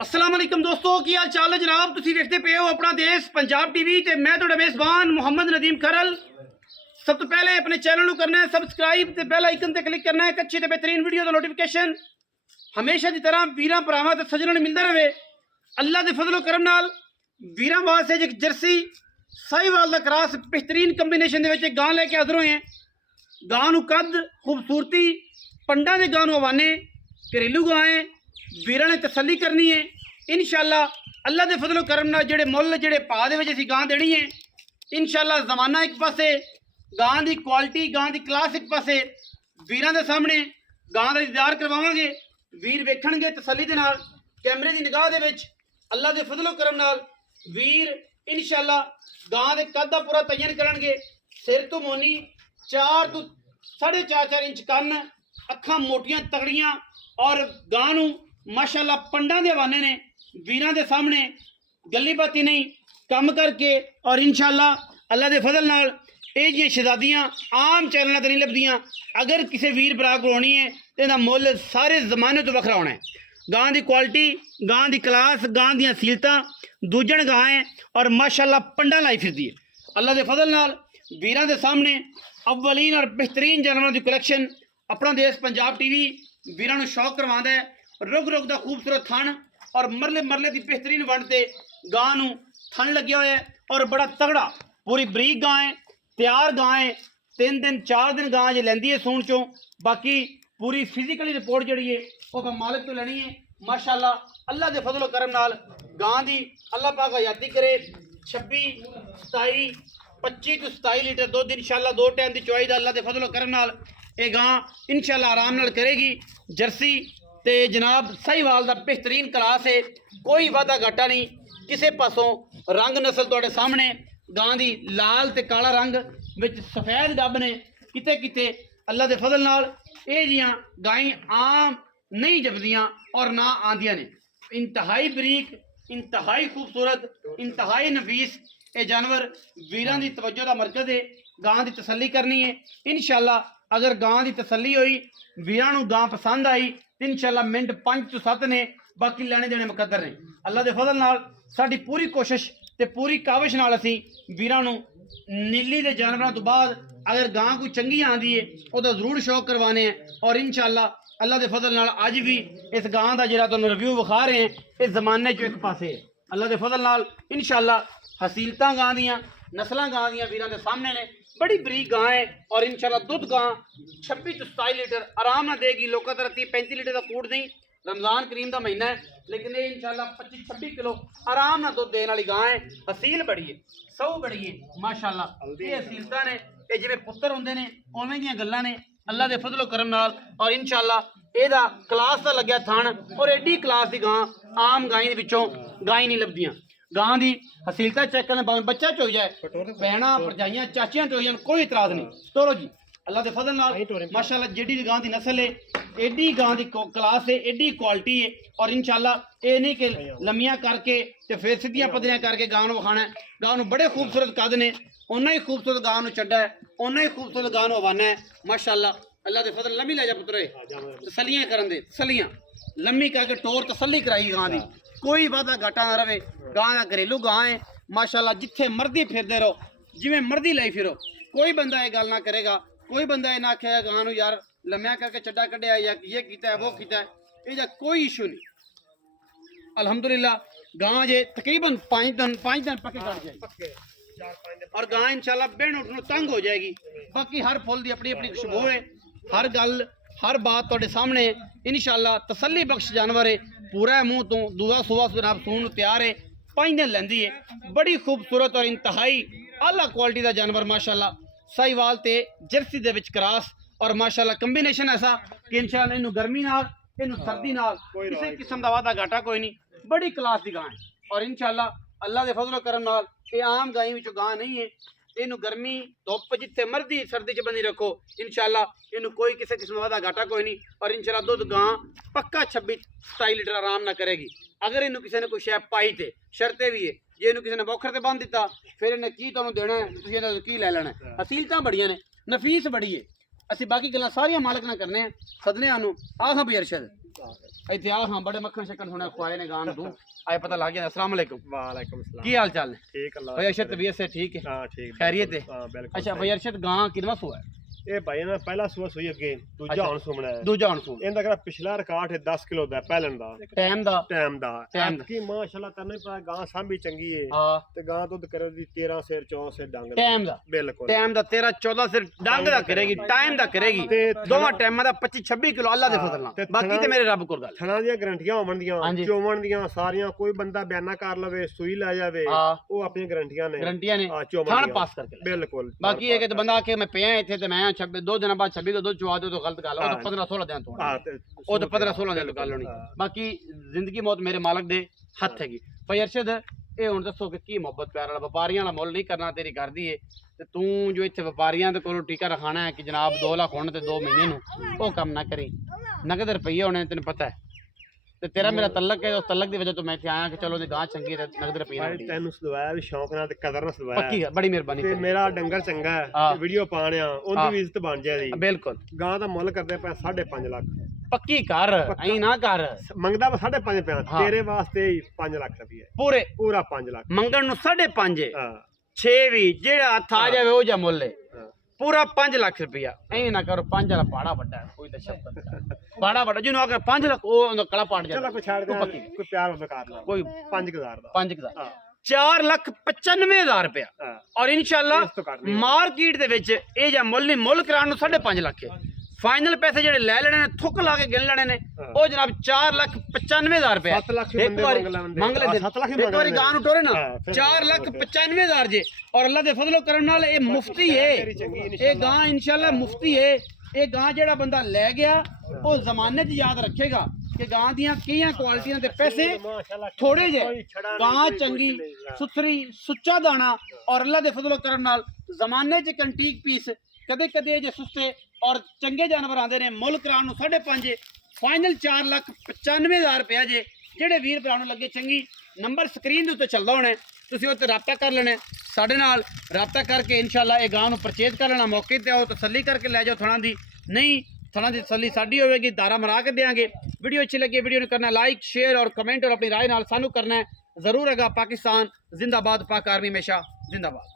अस्सलाम वालेकुम दोस्तों, की हाल चाल है जनाब। तुसी देखते पे हो अपना देश पंजाब टीवी ते मैं तुहाडा मेज़बान मुहम्मद नदीम खरल। सब तो पहले अपने चैनल को करना है सबसक्राइब ते बेल आइकन ते क्लिक करना है एक अच्छी ते बेहतरीन वीडियो का नोटिफिकेशन हमेशा की तरह वीरां भरावां ते सज्जनां नूं मिलदा रहे। अल्लाह के फजलो करम नाल वीरां वास्ते एक जर्सी साहिवाल दा क्रॉस बेहतरीन कंबीनेशन दे विच एक गां लेके हाज़र होए हैं। गां नूं कद खूबसूरती पंडां दे गां नूं हवाने घरेलू गां है। वीरां ने तसल्ली करनी है इंशाअल्लाह अल्लाह के फजलो करम नाल जेड़े मुल जेड़े भाव दे विच असीं गां देनी है इंशाअल्लाह। जमाना एक पासे गां दी क्वालिटी गां दी क्लास एक पासे वीरां दे सामने गां दा दीदार करवावांगे। वीर वेखणगे तसल्ली दे नाल कैमरे दी निगाह दे विच अल्लाह के फजलो करम नाल वीर इंशाअल्लाह गां दे कद दा पूरा तयन करनगे। सिर तो मोनी 4 तो 4.5 इंच कन्न अखां मोटियां तगड़ियां और गां नूं माशाअल्लाह पंडां दे हवाने ने वीरां दे सामने गली बाती नहीं कम करके और इंशाअल्लाह अल्लाह के फजल नाल ये जी शहजादियाँ आम चैनलों तो नहीं लभदियाँ। अगर किसी वीर भरा को होनी है तो इसका मुल सारे जमाने तो वखरा होना है। गां की क्वालिटी गां की क्लास गां दी सीलतां दूजण गां है और माशाअल्लाह पंडा लाई फिरदी है। अल्लाह के फजल नाल वीरां दे सामने अव्वलीन और बेहतरीन जानवरों की कलैक्शन अपना देश पंजाब टीवी वीरां नूं शौक करवांदा है। रुग रुग का खूबसूरत थन और मरले मरले की बेहतरीन वंड से गां नूं थन लग्या होया है और बड़ा तगड़ा पूरी बरीक गां है तैयार गां है। 3 दिन 4 दिन गां जो लैंदी है सूण चों बाकी पूरी फिजिकली रिपोर्ट जी है वह मालिक तो लैनी है माशाअल्लाह। अल्लाह के फजलो करम नाल गां दी अल्लाह पाक हयाती करे 26 27 25 तो 27 लीटर दुध इंशाअल्लाह 2 टाइम की चुआई दा अल्लाह के फजलो करम नाल ये गां इंशाअल्लाह आराम नाल करेगी। जर्सी ते जनाब साहिवाल दा बेहतरीन क्लास है कोई वादा घाटा नहीं किसी पासों। रंग नस्ल तुहाडे सामने गां दी लाल ते काला रंग विच सफेद डब ने किते किते अल्लाह के फजल नाल ये जियां गायें आम नहीं जपदियां और ना आंदियां ने। इंतहाई बरीक इंतहाई खूबसूरत इंतहाई नफीस ये जानवर वीरां दी तवज्जो दा मरकज है। गां दी तसल्ली करनी है इंशाअल्लाह। अगर गां दी तसल्ली हुई वीरां नूं गां पसंद आई तो इंशाअल्लाह मिनट 5 तो 7 ने बाकी लेने देने मुकद्दर ने। अल्लाह के फजल नाल साडी पूरी कोशिश ते पूरी काविश नाल असीं वीरां नूं नीली दे जानवरां तो बाद अगर गां कोई चंगी आंदी है उहदा जरूर शौक करवाने हैं और इंशाअल्लाह अल्लाह के फजल नाल अज भी इस गां दा जिहड़ा तुहानूं रिव्यू विखा रहे हैं इस जमाने चो एक पासे है। अल्लाह के फजल नाल इंशाअल्लाह हसीलतां गां दियां नस्लां गां दियां वीरां दे सामने ने बड़ी बरीक गां है और इंशाअल्लाह दुध गां 26 तो 27 लीटर आराम ना देगी। लोगों तरह 30-35 लीटर का कूड़ नहीं रमजान करीम का महीना है लेकिन ये इंशाअल्लाह 25-26 किलो आराम ना दुध देने वाली गां है। हसील बड़ी है सौ बड़ी है माशाअल्लाह। ये हसीलता ने ये जिवें पुत्तर होंदे ने उवें दियां गल्लां ने अल्लाह के फजलो करम नाल और इंशाअल्लाह एदा क्लास दा लग्या थान और एडी क्लास की गां आम गायें दे विचों गायें नहीं लभदियां। गां की हसीलता चेक करने भावें बच्चा चो जाए भैणा भरजाइयां चाचियां चो जान कोई इतराज नहीं तोरो जी। अल्लाह के फजल नाल माशाअल्लाह जेडी गां की नस्ल है एडी गां की क्लास है एडी क्वालिटी है और इंशाअल्लाह ये नहीं कि लम्मियां करके ते फिर सीधियां पदरियां करके गां नूं विखाना है। गां नूं बड़े खूबसूरत कद ने उन्ना ही खूबसूरत गां नूं चड्डा है उन्ना ही खूबसूरत गां नूं हवाना है माशाअल्लाह। अल्लाह के फजल लम्मी लै जा पुत्रे तसल्लियां करन दे तसल्लियां लम्मी करके टोर तसल्ली कराई गां दी कोई वादा घाटा ना रहे। गां दा घरेलू गां है माशाअल्लाह जिथे मर्जी फिरदे रहो जिवें मर्जी लाई फिरो कोई बंदा ये गल ना करेगा कोई बंदा ये ना आखेगा गां नूं यार लम्मिया करके चड्डा कढ़िया या ये कीता है वो कीता है इसका कोई इशू नहीं। अल्हम्दुलिल्लाह गां जे तकरीबन 5 दिन पक्के कट जाएगी और गां इंशाअल्लाह बेण उठनों तंग हो जाएगी। बाकी हर फुल की अपनी अपनी खुशबू है हर गल हर बात तुहाडे सामने इंशाअल्लाह तसल्ली बख्श जानवर है पूरा मुँह तो दूआ सुआ जनाब सून तैयार है 5 दिन लैंदी है बड़ी खूबसूरत और इंतहाई आला क्वालिटी का जानवर माशाअल्लाह। साहिवाल ते जर्सी दे विच क्रॉस और माशाअल्लाह कंबीनेशन ऐसा कि इंशाअल्लाह इनू गर्मी नाल इनू सर्दी नाल किसी किस्म का वादा घाटा कोई नहीं बड़ी क्लास की गां है और इंशाअल्लाह अल्लाह के फजलो करम नाल ये आम गायें विचों गां नहीं है। इनू गर्मी धुप जिथे मर्जी सर्दी च बंदी रखो इंशाअल्लाह इनू कोई किसी किस्म वादा घाटा कोई नहीं और इंशाअल्लाह दुध गां पक्का 26-27 लीटर आराम ना करेगी। अगर इनू किसी ने कोई शै पाई थे शर्ते भी है जे इनू किसी ने बौखर से बंद दिता फिर इन्हें की तुहानूं देना है तुसीं इहदे की लै लेना है। हसीलतां बड़ियां ने नफीस बड़ी है असीं बाकी गल्लां सारियां मालक ना करने सदने आनू आखां भी अरशद ਇੱਥੇ ਆ ਹਾਂ ਬੜੇ ਮੱਖਣ ਸ਼ੱਕਣ ਸੁਣਿਆ ਖਵਾਏ ਨੇ ਗਾਂ ਤੂੰ ਆਏ ਪਤਾ ਲੱਗ ਗਿਆ। अस्सलाम वालेकुम। वालेकुम सलाम। ਕੀ ਹਾਲ ਚਾਲ ਨੇ? ठीक अल्लाह। भाई अरशद तबीयत से ठीक है? हाँ ठीक। खैरियत है? हाँ बिल्कुल। अच्छा भाई अरशद गां किनवा सो है? ਇਹ ਭਾਈ ਨਾ ਪਹਿਲਾ ਸੂਆ ਸੂਈ ਅੱਗੇ ਦੂਜਾ ਅੱਛਾ। ਹੁਣ ਸੁਮਣਾ ਹੈ। दूजा हूं सुन ਇਹਦਾ ਕਿਹੜਾ ਪਿਛਲਾ ਰਿਕਾਰਡ ਹੈ 10 ਕਿਲੋ ਦਾ ਪਹਿਲਣ ਦਾ टाइम दा ਟਾਈਮ ਦਾ ਟਾਈਮ ਦਾ। ਕੀ ਮਾਸ਼ਾਅੱਲਾ ਤੈਨੂੰ ਹੀ ਪਤਾ ਗਾਂ ਸਾਂਭੀ ਚੰਗੀ ਏ हां ਤੇ ਗਾਂ ਦੁੱਧ ਕਰੇ ਦੀ 13 ਸਿਰ 14 ਸਿਰ ਡੰਗ ਦਾ। टाइम दा ਬਿਲकुल टाइम दा 13 14 सिर डंग दा करेगी टाइम दा करेगी ਤੇ दोवां टाइमां दा 25 26 किलो अल्लाह दे फजल ਤੇ नाल बाकी ते मेरे रब कोल गल ਥਣਾ ਦੀਆਂ ਗਰੰਟੀਆਂ ਹੋਵਣਗੀਆਂ ਹਾਂਜੀ। ਚੋਵਣ ਦੀਆਂ ਸਾਰੀਆਂ ਕੋਈ ਬੰਦਾ ਬਿਆਨਾ ਕਰ ਲਵੇ ਸੂਈ ਲੈ ਜਾਵੇ हां ਉਹ ਆਪਣੀਆਂ ਗਰੰਟੀਆਂ ਨੇ गारंटियां ने ਹਾਂ ਚੋਵਣ थान ਦੀਆਂ। पास करके ले। ਬਿਲकुल बाकी ये कि तो बंदा आके मैं पिया इथे ते मैं 26 2 दिन बाद 26 को दूध चुवा दो तो गलत गल है। वो तो 15 16 दिन तो ਹਾਂ ਤੇ ਉਹ ਤਾਂ 15 16 ਦਿਨ ਗੱਲ ਹੋਣੀ। ਬਾਕੀ ਜ਼ਿੰਦਗੀ ਮੌਤ ਮੇਰੇ ਮਾਲਕ ਦੇ ਹੱਥ ਹੈਗੀ। ਭਾਈ ਅਰਸ਼ਦ ਇਹ ਹੁਣ ਦੱਸੋ ਕਿ ਕੀ ਮੁਹੱਬਤ ਪਿਆਰ ਵਾਲਾ ਵਪਾਰੀਆਂ ਵਾਲਾ ਮੁੱਲ ਨਹੀਂ ਕਰਨਾ ਤੇਰੀ ਕਰਦੀ ਏ ਤੇ ਤੂੰ ਜੋ ਇੱਥੇ ਵਪਾਰੀਆਂ ਦੇ ਕੋਲੋਂ ਟੀਕਾ ਰਖਾਣਾ ਹੈ ਕਿ ਜਨਾਬ 2 ਲੱਖ ਹੋਣ ਤੇ 2 ਮਹੀਨੇ ਨੂੰ ਉਹ ਕੰਮ ਨਾ ਕਰੀ। ਨਗਦ ਰੁਪਈਏ ਹੋਣੇ ਤੈਨੂੰ ਪਤਾ ਹੈ ਤੇ ਤੇਰਾ ਮੇਰਾ ਤਲਕ ਹੈ। ਉਸ ਤਲਕ ਦੀ ਵਜ੍ਹਾ ਤੋਂ ਮੈਂ ਇੱਥੇ ਆਇਆ ਕਿ ਚਲੋ ਦੀ ਗਾਂ ਚੰਗੀ ਤੇ ਨਗਦ ਰੁਪਈਏ ਨਾਲ ਭਾਈ ਤੈਨੂੰ ਸਦਵਾਇਆ ਵੀ ਸ਼ੌਂਕ ਨਾਲ ਤੇ ਕਦਰ ਨਾਲ ਸਦਵਾਇਆ ਪੱਕੀ ਗੱਲ, ਬੜੀ ਮਿਹਰਬਾਨੀ ਤੇ ਤੇਰੀ। ਮੇਰਾ ਡੰਗਰ ਚੰਗਾ ਹੈ ਹਾਂ। ਵੀਡੀਓ ਪਾਣਿਆ ਹਾਂ। ਉਹਦੀ ਵੀ ਇੱਜ਼ਤ ਬਣ ਜਾਏਗੀ। ਬਿਲਕੁਲ ਗਾਂ ਦਾ ਮੁੱਲ ਕਰਦੇ ਪਏ 5.5 ਲੱਖ ਪੱਕੀ ਕਰ ਐਂ ਨਾ ਕਰ ਮੰਗਦਾ ਵਾ 5.5 ਪਿਆ ਹਾਂ। ਤੇਰੇ ਵਾਸਤੇ ਹੀ 5 ਲੱਖ ਰੁਪਏ ਪੂਰੇ ਪੂਰਾ 5 ਲੱਖ। ਮੰਗਣ ਨੂੰ 5.5 ਹਾਂ 6 ਵੀ ਜਿਹੜਾ ਹੱਥ ਆ ਜਾਵੇ ਉਹ ਜਾਂ ਮੁੱਲ ਹੈ ਹਾਂ। ਪੂਰਾ 5 ਲੱਖ ਰੁਪਇਆ ਐਂ ਨਾ ਕਰੋ। 5 ਵਾਲਾ ਪਾੜਾ ਵੱਡਾ ਹੈ, ਕੋਈ ਤਾਂ ਸ਼ਬਦ ਪਾੜਾ ਵੱਡਾ ਜਿਹਨੂੰ ਆਖਰ 5 ਲੱਖ ਉਹ ਉਹਦਾ ਕਲਾ ਪਾੜ ਚਲੋ ਜਾਂਦਾ ਕੋਈ ਛੱਡ ਉਹ ਦੇ ਪੱਕੀ। ਕੋਈ ਪਿਆਰ ਉਹ ਕਰ ਲਾ ਕੋਈ 5000 ਦਾ 5,000 ਹਾਂ 4,95,000 ਰੁਪਇਆ ਹਾਂ ਔਰ ਇਨਸ਼ਾਅੱਲਾ ਇਸ ਤੋਂ ਘੱਟ ਨਹੀਂ। ਮਾਰਕੀਟ ਦੇ ਵਿੱਚ ਇਹ ਜਾਂ ਮੁੱਲ ਨਹੀਂ, ਮੁੱਲ ਕਰਾਉਣ ਨੂੰ 5.5 ਲੱਖ ਹੈ। ਫਾਈਨਲ ਪੈਸੇ ਜਿਹੜੇ ਲੈ ਲੈਣੇ ਨੇ ਥੁੱਕ ਲਾ ਕੇ ਗਿਣ ਲੈਣੇ ਨੇ ਹਾਂ। ਉਹ ਜਨਾਬ 4,95,000 ਰੁਪਇਆ 7 ਲੱਖ ਇੱਕ ਵਾਰੀ ਮੰਗ ਲੈਂਦੇ। ਮੰਗ ਲੈਂਦੇ। 7 ਲੱਖ ਹੀ ਇੱਕ ਮੰਗ ਵਾਰੀ ਲੈਂਦੇ। ਗਾਂ ਨੂੰ ਟੋਰੇ ਨਾ ਹਾਂ, ਫਿਰ 4,95,000 ਜੇ ਔਰ ਅੱਲਾ ਦੇ ਫਜ਼ਲੋ ਕਰਮ ਨਾਲ ਇਹ ਮੁਫਤੀ ਹੈ। ਤੇਰੀ ਚੰਗੀ ਇਹ ਗਾਂ ਇਨਸ਼ਾਅੱਲਾ ਮੁਫਤੀ ਹੈ। ਇਹ ਗਾਂ ਜਿਹੜਾ ਬੰਦਾ ਲੈ ਗਿਆ ਉਹ ਜ਼ਮਾਨੇ 'ਚ ਯਾਦ ਰੱਖੇਗਾ ਕਿ ਗਾਂ ਦੀਆਂ ਕਈਆਂ ਕੁਆਲਿਟੀਆਂ ਦੇ ਪੈਸੇ ਮਾਸ਼ਾਅੱਲਾ ਥੋੜੇ ਜੇ ਕੋਈ ਛੜਾ ਨਹੀਂ, ਗਾਂ ਕੋਈ ਚੰਗੀ ਕੁਛ ਨਹੀਂ। ਸੁਥਰੀ ਸੁੱਚਾ ਦਾਣਾ ਔਰ ਅੱਲਾ ਦੇ ਫਜ਼ਲੋ ਕਰਮ ਨਾਲ ਜ਼ਮਾਨੇ 'ਚ ਕੰਟੀਕ ਪੀਸ ਕਦੇ ਕਦੇ ਜੇ ਸੁਸਤੇ ਔਰ ਚੰਗੇ ਜਾਨਵਰ ਆਉਂਦੇ ਨੇ। ਮੁੱਲ ਕਰਾਉਣ ਨੂੰ 5.5 ਫਾਈਨਲ 4,95,000 ਰੁਪਇਆ ਜੇ। ਜਿਹੜੇ ਵੀਰ ਭਰਾ ਨੂੰ ਲੱਗੇ ਚੰਗੀ ਨੰਬਰ ਸਕਰੀਨ ਦੇ ਉੱਤੇ ਚੱਲਦਾ ਹੋਣਾ ਹੈ, ਤੁਸੀਂ ਉੱਤੇ ਰਾਬਤਾ ਕਰ ਲੈਣਾ ਸਾਡੇ ਨਾਲ। ਰਾਬਤਾ ਕਰਕੇ ਇਨਸ਼ਾਅੱਲਾ ਇਹ ਗਾਂ ਨੂੰ ਪਰਚੇਜ਼ ਕਰ ਲੈਣਾ। ਮੌਕੇ ਤੇ ਆਓ ਤਸੱਲੀ ਕਰਕੇ ਲੈ ਜਾਓ ਥਣਾ ਦੀ। ਨਹੀਂ ਥਣਾ ਦੀ ਤਸੱਲੀ ਸਾਡੀ ਹੋਵੇਗੀ, ਦਾਰਾ ਮਰਾ ਕੇ ਦੇਾਂਗੇ। ਵੀਡੀਓ ਅੱਛੀ ਲੱਗੀ ਵੀਡੀਓ ਨੂੰ ਕਰਨਾ ਲਾइक शेयर और कमेंट और अपनी राय नाल सानू करना है जरूर। हैगा पाकिस्तान जिंदाबाद, पाक आर्मी हमेशा जिंदाबाद।